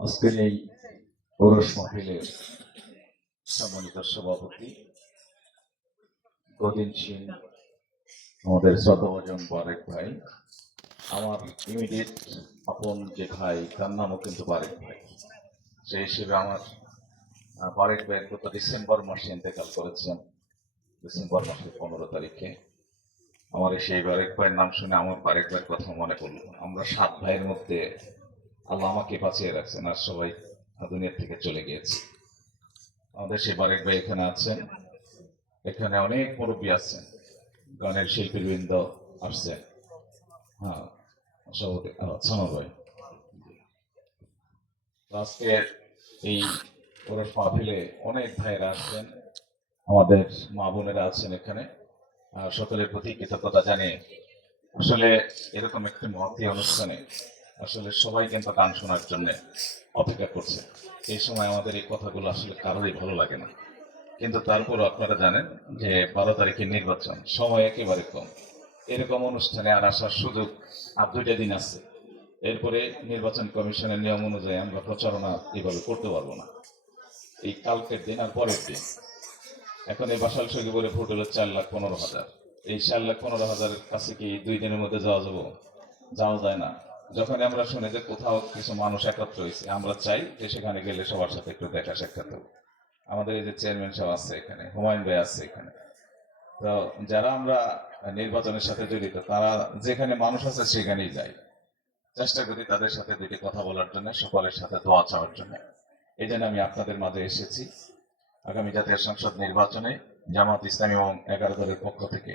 আজকের এই পৌরস মাহফিলের সম্মানিত সভাপতি গদিন সিং, আমাদের শ্রদ্ধাভাজন বারেক ভাই, আমার ইমিডিয়েট আপন যে ভাই তার নামও কিন্তু বারেক ভাই। সেই হিসেবে আমার বারেক ভাই গত ডিসেম্বর মাসে ইন্তেকাল করেছেন, ডিসেম্বর মাসের 15 তারিখে। আমার সেই বারেক ভাইয়ের নাম শুনে আমার বারেক ভাইয়ের কথা মনে পড়লো। আমরা 7 ভাইয়ের মধ্যে আল্লাহ আমাকে বাঁচিয়ে রাখছেন, আর সবাই দুনিয়া থেকে চলে গিয়েছে। আমাদের সেই বারেক ভাই এখানে আছেন, এখানে অনেক মুরব্বী আছেন, গানের শিল্পীবৃন্দ আসছেন। হ্যাঁ, সভাপতি সানা ভাই। আজকে এই পৌরস মাহফিলে অনেক ভাইয়েরা আসছেন, আমাদের মা বোনেরা আছেন এখানে। সকলের প্রতি কৃতজ্ঞতা জানিয়ে আসলে এরকম একটি মহতী অনুষ্ঠানে আসলে সবাই কিন্তু গান শোনার জন্য অপেক্ষা করছে। এই সময় আমাদের এই কথাগুলো আসলে কারোরই ভালো লাগে না, কিন্তু তারপরও আপনারা জানেন যে 12 তারিখে নির্বাচন, সময় একেবারে কম। এরকম অনুষ্ঠানে আর আসার সুযোগ আর 2টা দিন আছে। এরপরে নির্বাচন কমিশনের নিয়ম অনুযায়ী আমরা প্রচারণা এইভাবে করতে পারবো না, এই কালকের দিন আর পরের দিন। এখন এই বাসাল সখীপুরে ভোট হলো 4,15,000। এই 4,15,000-এর কাছে কি 2 দিনের মধ্যে যাওয়া যায় না। যখন আমরা শুনি যে কোথাও কিছু মানুষ একত্র হয়েছে, আমরা চাই যে সেখানে গেলে সবার সাথে একটু দেখা সাক্ষাৎ হবে। আমাদের এই যে চেয়ারম্যান সাহেব আছে এখানে, হুমায়ুন ভাই আছে এখানে, তো যারা আমরা নির্বাচনের সাথে জড়িত তারা যেখানে মানুষ আছে সেখানেই যাই, চেষ্টা করি তাদের সাথে 2টি কথা বলার জন্য, সকলের সাথে দোয়া চাওয়ার জন্য। এই জন্য আমি আপনাদের মাঝে এসেছি। আগামী জাতীয় সংসদ নির্বাচনে জামাত ইসলামী এবং 11 দলের পক্ষ থেকে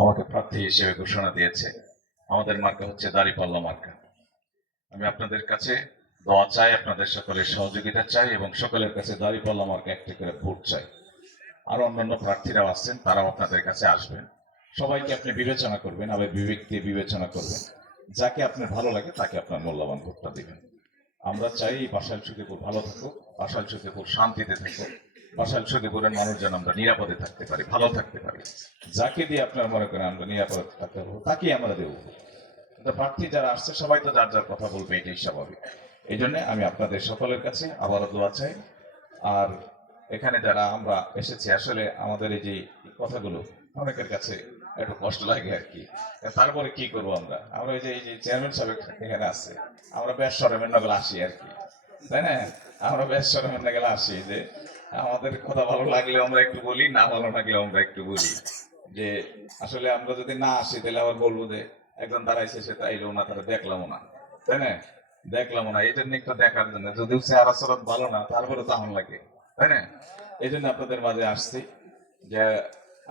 আমাকে প্রার্থী হিসেবে ঘোষণা দিয়েছে। আমাদের মার্কা হচ্ছে দাঁড়িপাল্লা মার্কা। আমি আপনাদের কাছে দোয়া চাই, আপনাদের সকলের সহযোগিতা চাই, এবং সকলের কাছে দাঁড়িপাল্লা মার্কা একটি করে ভোট চাই। আর অন্যান্য প্রার্থীরাও আসছেন, তারাও আপনাদের কাছে আসবেন। সবাইকে আপনি বিবেচনা করবেন, আবার বিবেক দিয়ে বিবেচনা করবেন। যাকে আপনার ভালো লাগে তাকে আপনার মূল্যবান ভোটটা দিবেন। আমরা চাই বাসাইল সখীপুর ভালো থাকুক, বাসাইল সখীপুর শান্তিতে থাকুক, বাসাইল সখীপুরের মানুষ যেন আমরা নিরাপদে থাকতে পারি, ভালো থাকতে পারি। যাকে দিয়ে আপনার মনে করেন আমরা নিরাপদে থাকতে পারবো তাকেই আমরা দেবো। কিন্তু প্রার্থী যারা আসছে সবাই তো যার যার কথা বলবে, এটাই স্বাভাবিক। এই জন্য আমি আপনাদের সকলের কাছে আবারও দোয়া চাই। আর এখানে যারা আমরা এসেছি, আসলে আমাদের এই যে কথাগুলো অনেকের কাছে একটু কষ্ট লাগে আর কি। তারপরে কি করবো আমরা এই যে চেয়ারম্যান সাহেব এখানে আছে, আমরা বেশ সরমের নগলে আসি আর কি, তাই না? আমরা বেশ সরমের নগলে আসি যে আমাদের কথা ভালো লাগলেও আমরা একটু বলি, না ভালো লাগলেও আমরা একটু বলি। যে আসলে আমরা যদি না আসি তাহলে আবার বলবো যে একজন দাঁড়াইছে সে তাইলেও না, তারা দেখলামও না, তাই না? দেখলামও না, এই জন্য একটু দেখার জন্য, যদিও চেহারা চরত ভালো না তারপরে তো আমার লাগে, তাই না? এই জন্য আপনাদের মাঝে আসছি যে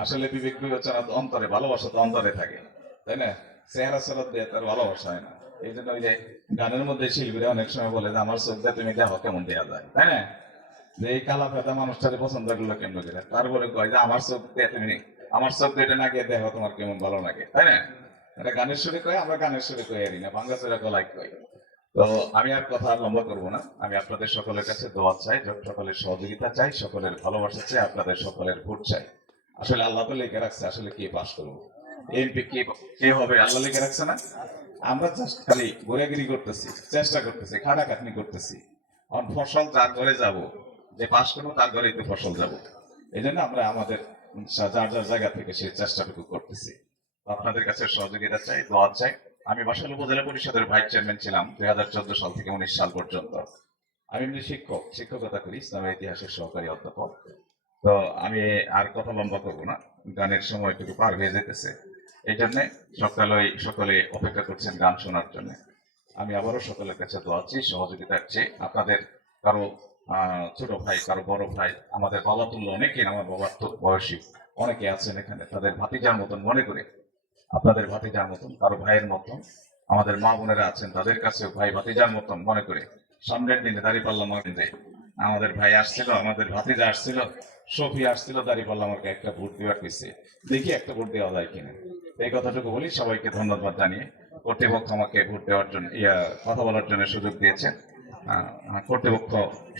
আসলে বিবেক বিবেচনা অন্তরে, ভালোবাসা তো অন্তরে থাকে, তাই না? চেহারা চরত দিয়ে তার ভালোবাসা হয় না। এই জন্য ওই যে গানের মধ্যে শিল্পীরা অনেক সময় বলে যে আমার চোখ দিয়ে তুমি দেখো কেমন দেওয়া যায়, তাই না? যে এই কালা ফেদা মানুষটাকে পছন্দ করলো কেমন করে, তারপরে কয় যে আমার চোখ দিয়ে তুমি, আমার চোখ দিয়ে এটা না গিয়ে দেখো তোমার কেমন ভালো লাগে, তাই না? এটা গানের সুরে কয়, আমরা গানের সুরে কই আরি না, বাংলা সুরে গলায় কই। তো আমি আর কথা লম্বা করবো না। আমি আপনাদের সকলের কাছে দোয়া চাই, সকলের সহযোগিতা চাই, সকলের ভালোবাসা চাই, আপনাদের সকলের ভোট চাই। আসলে আল্লাহ তো লিখে রাখছে আসলে কে পাস করবো, এমপি কে হবে আল্লাহ লিখে রাখছে না। আমরা জাস্ট খালি ঘোরাঘুরি করতেছি, চেষ্টা করতেছি, খাটাখাটনি করতেছি। এখন ফসল যার ঘরে যাব, যে পাস করবো তার ঘরে একটু ফসল যাব। এই জন্য আমরা আমাদের যার যার জায়গা থেকে সেই চেষ্টাটুকু করতেছি। আপনাদের কাছে সহযোগিতা চাই, দোয়া চাই। আমি বাসাইল উপজেলা পরিষদের ভাইস চেয়ারম্যান ছিলাম 2014 সাল থেকে 19 সাল পর্যন্ত। আমি এমনি শিক্ষকতা করি, ইসলামের ইতিহাসের সহকারী অধ্যাপক। তো আমি আর কথা লম্বা করবো না, গানের সময়টুকু পার হয়ে যেতেছে। এই জন্য সকলে অপেক্ষা করছেন গান শোনার জন্য। আমি আবারও সকলের কাছে দোয়া চাই, সহযোগিতার চেয়ে। আপনাদের কারো ছোট ভাই, কারো বড় ভাই, আমাদের বাবা তুল্য অনেকে, আমার বাবার তো বয়সী অনেকে আছেন এখানে, তাদের ভাতিজার মতন মনে করে, আপনাদের ভাতিজার মতন, কারো ভাইয়ের মতন, আমাদের মা বোনেরা আছেন তাদের কাছে ভাই ভাতিজার মতন মনে করে সামনের দিনে দাঁড়িপাল্লা মার্কে আমাদের ভাই আসছিল, আমাদের ভাতিজা আসছিল, সফি আসছিল, দাঁড়িপাল্লা মার্কে একটা ভোট দেওয়ার পিছিয়ে দেখি একটা ভোট দেওয়া যায় কিনা। এই কথাটুকু বলি, সবাইকে ধন্যবাদ জানিয়ে কর্তৃপক্ষ আমাকে ভোট দেওয়ার জন্য কথা বলার জন্য সুযোগ দিয়েছেন, কর্তৃপক্ষ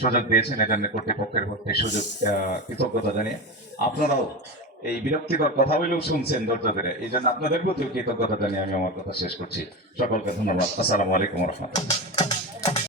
সুযোগ দিয়েছেন, এজন্য কর্তৃপক্ষের প্রতি কৃতজ্ঞতা জানিয়ে আপনারাও এই বিরক্তিকর কথা বলেও শুনছেন ধৈর্য ধরে, এই জন্য আপনাদের প্রতি কৃতজ্ঞতা জানিয়ে আমি আমার কথা শেষ করছি। সকলকে ধন্যবাদ। আসসালামু আলাইকুম রহমতুল্লাহ।